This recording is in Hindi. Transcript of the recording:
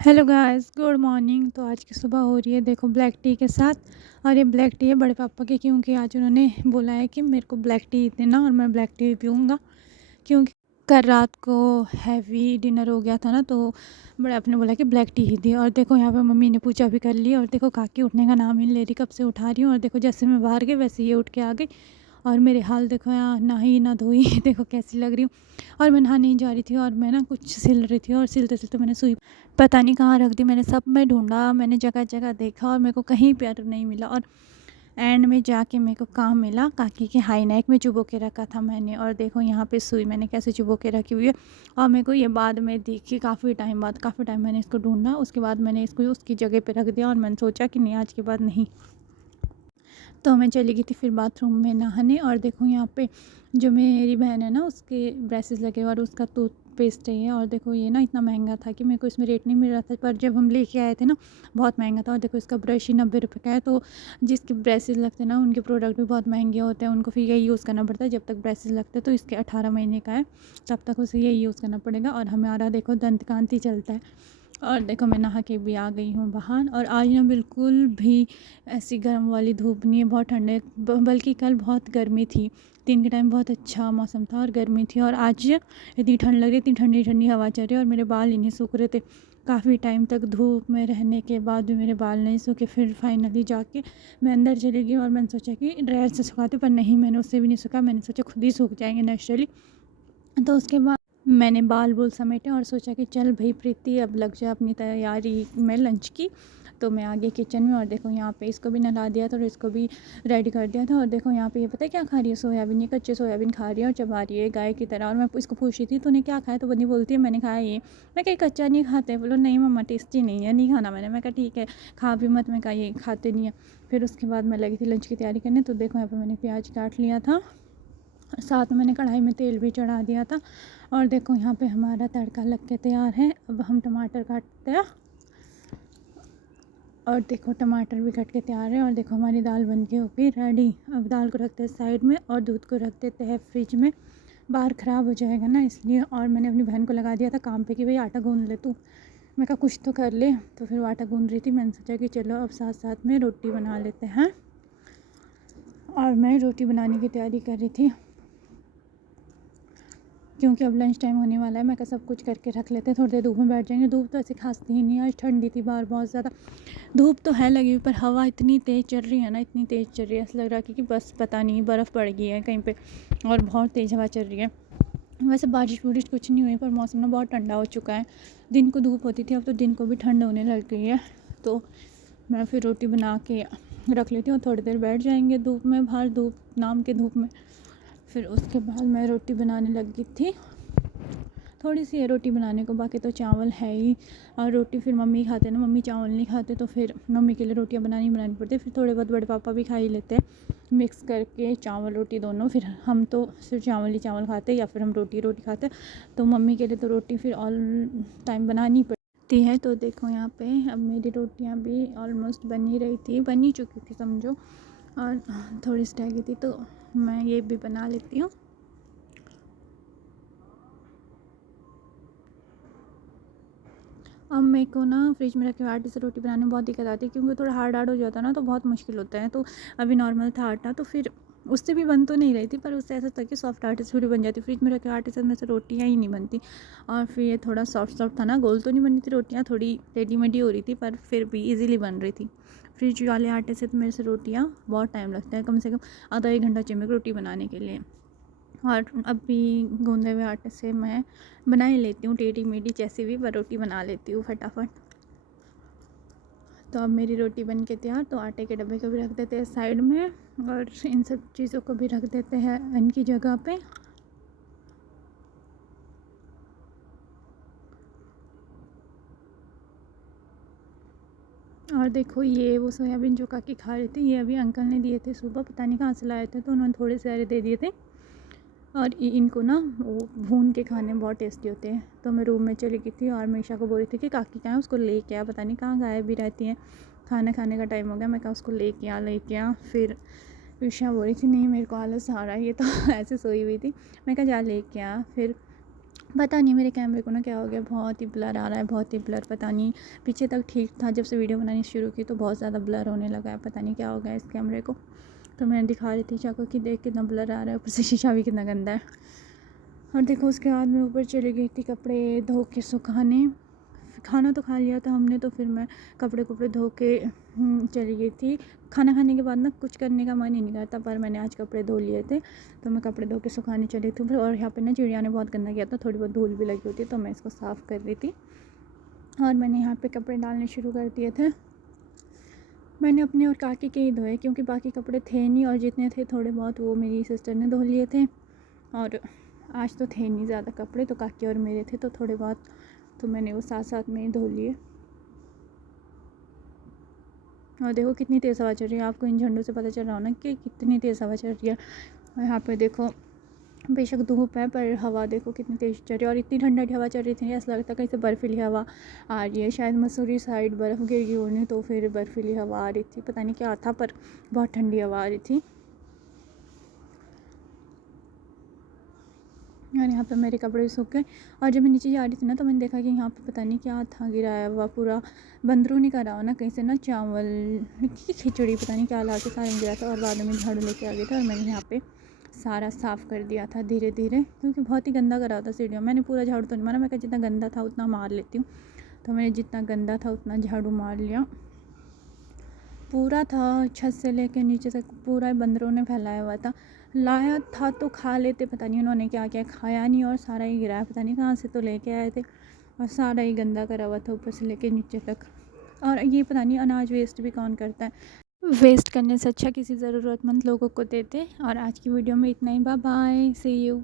Hello guys, good morning. तो आज की सुबह हो रही है देखो ब्लैक टी के साथ। और ये ब्लैक टी है बड़े पापा के, क्योंकि आज उन्होंने बोला है कि मेरे को ब्लैक टी देना और मैं ब्लैक टी पीऊँगा। क्योंकि कल रात को हैवी डिनर हो गया था ना, तो बड़े आपने बोला कि ब्लैक टी ही दी। और देखो यहाँ पे मम्मी ने पूजा भी कर ली। और देखो काकी उठने का नाम ही नहीं ले रही, कब से उठा रही हूँ। और देखो जैसे मैं बाहर गई वैसे ये उठ के आ गई। और मेरे हाल देखो, यहाँ नहाई ना धोई देखो कैसी लग रही हूँ। और मैं नहाने नहीं जा रही थी और मैं ना कुछ सिल रही थी, और सिलते सिलते मैंने सुई पता नहीं कहाँ रख दी। मैंने सब में ढूंढा, मैंने जगह जगह देखा और मेरे को कहीं पर नहीं मिला। और एंड में जाके मेरे को काम मिला, काकी के हाई नेक में चुबो के रखा था मैंने। और देखो यहाँ पे सुई मैंने कैसे चुबो के रखी हुई है। और मेरे को ये बाद में दिखी काफ़ी टाइम बाद, काफ़ी टाइम मैंने इसको ढूंढा। उसके बाद मैंने इसको उसकी जगह पे रख दिया और मैंने सोचा कि नहीं, आज के बाद नहीं। तो मैं चली गई थी फिर बाथरूम में नहाने। और देखो यहाँ पे जो मेरी बहन है ना, उसके ब्रेसेस लगे और उसका टूथपेस्ट है। और देखो ये ना इतना महंगा था कि मेरे को इसमें रेट नहीं मिल रहा था, पर जब हम लेके आए थे ना बहुत महंगा था। और देखो इसका ब्रश ही 90 रुपये का है। तो जिसके ब्रेसेस लगते हैं ना, उनके प्रोडक्ट भी बहुत महंगे होते हैं, उनको फिर यही यूज़ करना पड़ता है जब तक ब्रेसेस लगते हैं। तो इसके 18 महीने का है, तब तक उसे यही यूज़ करना पड़ेगा। और हमारा देखो दंत कांति चलता है। और देखो मैं नहा के भी आ गई हूँ बाहर। और आज ना बिल्कुल भी ऐसी गर्म वाली धूप नहीं है, बहुत ठंडे, बल्कि कल बहुत गर्मी थी। दिन के टाइम बहुत अच्छा मौसम था और गर्मी थी। और आज इतनी ठंड लग रही, इतनी ठंडी ठंडी हवा चल रही है। और मेरे बाल ही नहीं सूख रहे थे, काफ़ी टाइम तक धूप में रहने के बाद भी मेरे बाल नहीं सूखे। फिर फाइनली जाके मैं अंदर चली गई और मैंने सोचा कि ड्रायर से सुखाती, पर नहीं, मैंने उससे भी नहीं सूखा। मैंने सोचा खुद ही सूख जाएंगे नेचुरली। तो उसके बाद मैंने बाल बुल समेटे और सोचा कि चल भाई प्रीति, अब लग जा अपनी तैयारी में लंच की। तो मैं आ गई किचन में। और देखो यहाँ पे इसको भी नहला दिया था और इसको भी रेडी कर दिया था। और देखो यहाँ पे ये पता है क्या खा रही है, सोयाबीन। ये कच्चे सोयाबीन खा रही है और चबा रही है गाय की तरह। और मैं इसको पूछ रही थी तूने क्या खाया, तो बनी बोलती है मैंने खाया ये। मैं कहीं कच्चा नहीं खाते, बोलो नहीं मम्मा टेस्टी नहीं है, नहीं खाना मैंने। मैं कहा ठीक है, खा भी मत। मैं कहा ये खाते नहीं है। फिर उसके बाद मैं लगी थी लंच की तैयारी करने। तो देखो यहाँ पर मैंने प्याज काट लिया था, साथ में मैंने कढ़ाई में तेल भी चढ़ा दिया था। और देखो यहाँ पे हमारा तड़का लग के तैयार है। अब हम टमाटर काटते हैं। और देखो टमाटर भी कट के तैयार है। और देखो हमारी दाल बन के हो गई रेडी। अब दाल को रखते हैं साइड में और दूध को रख देते हैं फ्रिज में, बाहर ख़राब हो जाएगा ना इसलिए। और मैंने अपनी बहन को लगा दिया था काम पे कि भाई आटा गूँध ले तू। मैं कहा कुछ तो कर ले। तो फिर वो आटा गूँध रही थी। मैंने सोचा कि चलो अब साथ साथ में रोटी बना लेते हैं। और मैं रोटी बनाने की तैयारी कर रही थी, क्योंकि अब लंच टाइम होने वाला है। मैं कहा सब कुछ करके रख लेते हैं, थोड़ी देर धूप में बैठ जाएंगे। धूप तो ऐसे खास थी ही नहीं, आज ठंडी थी बाहर बहुत ज़्यादा। धूप तो है लगी हुई, पर हवा इतनी तेज़ चल रही है ना, इतनी तेज़ चल रही है, ऐसा लग रहा है कि बस पता नहीं बर्फ़ पड़ गई है कहीं पे। और बहुत तेज़ हवा चल रही है। वैसे बारिश वारिश कुछ नहीं हुई, पर मौसम ना बहुत ठंडा हो चुका है। दिन को धूप होती थी, अब तो दिन को भी ठंड होने लग गई है। तो मैं फिर रोटी बना के रख लेती हूँ, थोड़ी देर बैठ जाएंगे धूप में, बाहर धूप नाम के धूप में। फिर उसके बाद मैं रोटी बनाने लगी थी। थोड़ी सी है रोटी बनाने को, बाकी तो चावल है ही। और रोटी फिर मम्मी खाते हैं ना, मम्मी चावल नहीं खाते, तो फिर मम्मी के लिए रोटियां बनानी पड़ती है। फिर थोड़े बहुत बड़े पापा भी खा ही लेते हैं मिक्स करके, चावल रोटी दोनों। फिर हम तो सिर्फ चावल ही चावल खाते हैं, या फिर हम रोटी रोटी खाते हैं। तो मम्मी के लिए तो रोटी फिर ऑल टाइम बनानी पड़ती है। तो देखो यहाँ पे अब मेरी रोटियाँ भी ऑलमोस्ट बन ही रही थी, बन ही चुकी थी समझो। और थोड़ी सी रह गई थी, तो मैं ये भी बना लेती हूँ। अब मेरे को ना फ्रिज में रखे हुए आटे से रोटी बनाने में बहुत दिक्कत आती है, क्योंकि थोड़ा हार्ड हार्ड हो जाता है ना, तो बहुत मुश्किल होता है। तो अभी नॉर्मल था आटा, तो फिर उससे भी बन तो नहीं रही थी, पर उससे ऐसा था कि सॉफ्ट आटे से थोड़ी बन जाती। फ्रिज में रखे आटे से अंदर से रोटियाँ ही नहीं बनती। और फिर ये थोड़ा सॉफ्ट सॉफ्ट था ना, गोल तो नहीं बनी थी रोटियाँ, थोड़ी टेढ़ी मेढ़ी हो रही थी, पर फिर भी ईज़िली बन रही थी। फ्रिज वाले आटे से तो मेरे से रोटियाँ बहुत टाइम लगता है, कम से कम आधा एक घंटा चाहिए मेरे को रोटी बनाने के लिए। और अभी गूंदे हुए आटे से मैं बना ही लेती हूँ, टेढ़ी मेढ़ी जैसी भी, पर रोटी बना लेती हूँ फटाफट। तो अब मेरी रोटी बन के तैयार। तो आटे के डब्बे को भी रख देते हैं साइड में, और इन सब चीज़ों को भी रख देते हैं इनकी जगह पे। और देखो ये वो सोयाबीन जो काकी खा रही थी, ये अभी अंकल ने दिए थे सुबह, पता नहीं कहाँ से लाए थे, तो उन्होंने थोड़े सारे दे दिए थे। और इनको ना वो भून के खाने बहुत टेस्टी होते हैं। तो मैं रूम में चली गई थी और मीशा को बोल रही थी कि काकी कहाँ है, उसको लेके आ, पता नहीं कहाँ गायब भी रहती हैं। खाना खाने का टाइम हो गया, मैं कहा उसको लेके आ। फिर मीशा बोल रही थी नहीं मेरे को आलस आ रहा है, ये तो ऐसे सोई हुई थी। मैं कहा जा लेके आ। फिर पता नहीं मेरे कैमरे को ना क्या हो गया, बहुत ही ब्लर आ रहा है, बहुत ही ब्लर। पता नहीं, पीछे तक ठीक था, जब से वीडियो बनानी शुरू की तो बहुत ज़्यादा ब्लर होने लगा है। पता नहीं क्या हो गया इस कैमरे को। तो मैं दिखा रही थी चाकू कि देख कितना ब्लर आ रहा है, ऊपर से शीशा भी कितना गंदा है। और देखो उसके बाद मैं ऊपर चली गई थी कपड़े धो के सुखाने। खाना तो खा लिया था हमने, तो फिर मैं कपड़े धो के चली गई थी। खाना खाने के बाद ना कुछ करने का मन ही नहीं करता, पर मैंने आज कपड़े धो लिए थे तो मैं कपड़े धो के सुखाने चली थी। और यहाँ पे ना चिड़िया ने बहुत गंदा किया था, थोड़ी बहुत धूल भी लगी होती है, तो मैं इसको साफ़ कर रही थी। और मैंने यहाँ पे कपड़े डालने शुरू कर दिए थे। मैंने अपने और काकी के ही धोए, क्योंकि बाकी कपड़े थे नहीं, और जितने थे थोड़े बहुत वो मेरी सिस्टर ने धो लिए थे। और आज तो थे नहीं ज़्यादा कपड़े, तो काकी और मेरे थे, तो थोड़े बहुत तो मैंने वो साथ साथ में ही धो लिए। और देखो कितनी तेज़ हवा चल रही है, आपको इन झंडों से पता चल रहा हो ना कि कितनी तेज़ हवा चल रही है। और यहाँ पे देखो बेशक धूप है, पर हवा देखो कितनी तेज़ चल रही है। और इतनी ठंडी हवा चल रही थी, ऐसा लगता कहीं से बर्फीली हवा आ रही है। शायद मसूरी साइड बर्फ़ गिर गई होनी, तो फिर बर्फीली हवा आ रही थी, पता नहीं क्या था, पर बहुत ठंडी हवा आ रही थी। और यहाँ पे मेरे कपड़े सूख गए। और जब मैं नीचे जा रही थी ना, तो मैंने देखा कि यहाँ पे पता नहीं क्या था गिराया हुआ, पूरा बंदरों ने करा हो ना कहीं से ना, चावल की खिचड़ी पता नहीं क्या ला के सारे में गिरा था। और बाद में झाड़ू लेके आ गया था, और मैंने यहाँ पे सारा साफ़ कर दिया था धीरे धीरे, क्योंकि बहुत ही गंदा करा था सीढ़ियों। मैंने पूरा झाड़ू तो नहीं मारा, मैं कहा जितना गंदा था उतना मार लेती हूँ, तो मैंने जितना गंदा था उतना झाड़ू मार लिया। पूरा था, छत से लेकर नीचे तक पूरा बंदरों ने फैलाया हुआ था। लाया था तो खा लेते, पता नहीं उन्होंने क्या क्या खाया नहीं, और सारा ही गिराया, पता नहीं कहाँ से तो लेके आए थे, और सारा ही गंदा करा हुआ था ऊपर से लेके नीचे तक। और ये पता नहीं अनाज वेस्ट भी कौन करता है, वेस्ट करने से अच्छा किसी ज़रूरतमंद लोगों को देते। और आज की वीडियो में इतना ही, बाय बाय, सी यू।